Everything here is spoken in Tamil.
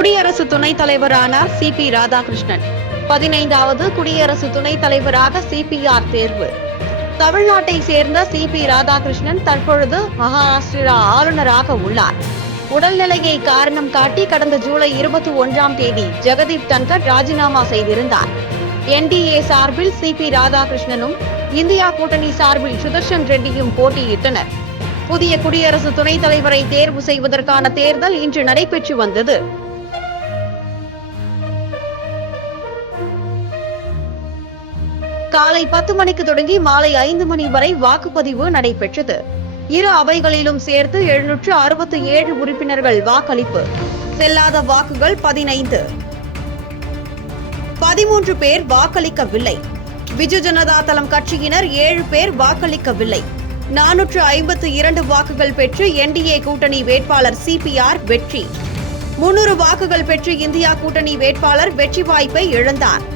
குடியரசு துணைத் தலைவரானார் சிபி ராதாகிருஷ்ணன். 15வது குடியரசு துணைத் தலைவராக சிபிஆர் தேர்வு. தமிழ்நாட்டை சேர்ந்த சிபி ராதாகிருஷ்ணன் தற்பொழுது மகாராஷ்டிரா ஆளுநராக உள்ளார். உடல்நிலையை காரணம் காட்டி கடந்த ஜூலை 21ஆம் தேதி ஜெகதீப் தன்கர் ராஜினாமா செய்திருந்தார். என்டிஏ சார்பில் சிபி ராதாகிருஷ்ணனும் இந்தியா கூட்டணி சார்பில் சுதர்ஷன் ரெட்டியும் போட்டியிட்டனர். புதிய குடியரசு துணைத் தலைவரை தேர்வு செய்வதற்கான தேர்தல் இன்று நடைபெற்று வந்தது. காலை 10 மணிக்கு தொடங்கி மாலை 5 மணி வரை வாக்குப்பதிவு நடைபெற்றது. இரு அவைகளிலும் சேர்த்து 767 உறுப்பினர்கள் வாக்களிப்பு. செல்லாத வாக்குகள் 15. 13 பேர் வாக்களிக்கவில்லை. பிஜு ஜனதா தளம் கட்சியினர் 7 பேர் வாக்களிக்கவில்லை. 452 வாக்குகள் பெற்று என்டிஏ கூட்டணி வேட்பாளர் சிபிஆர் வெற்றி. 300 வாக்குகள் பெற்று இந்தியா கூட்டணி வேட்பாளர் வெற்றி வாய்ப்பை இழந்தார்.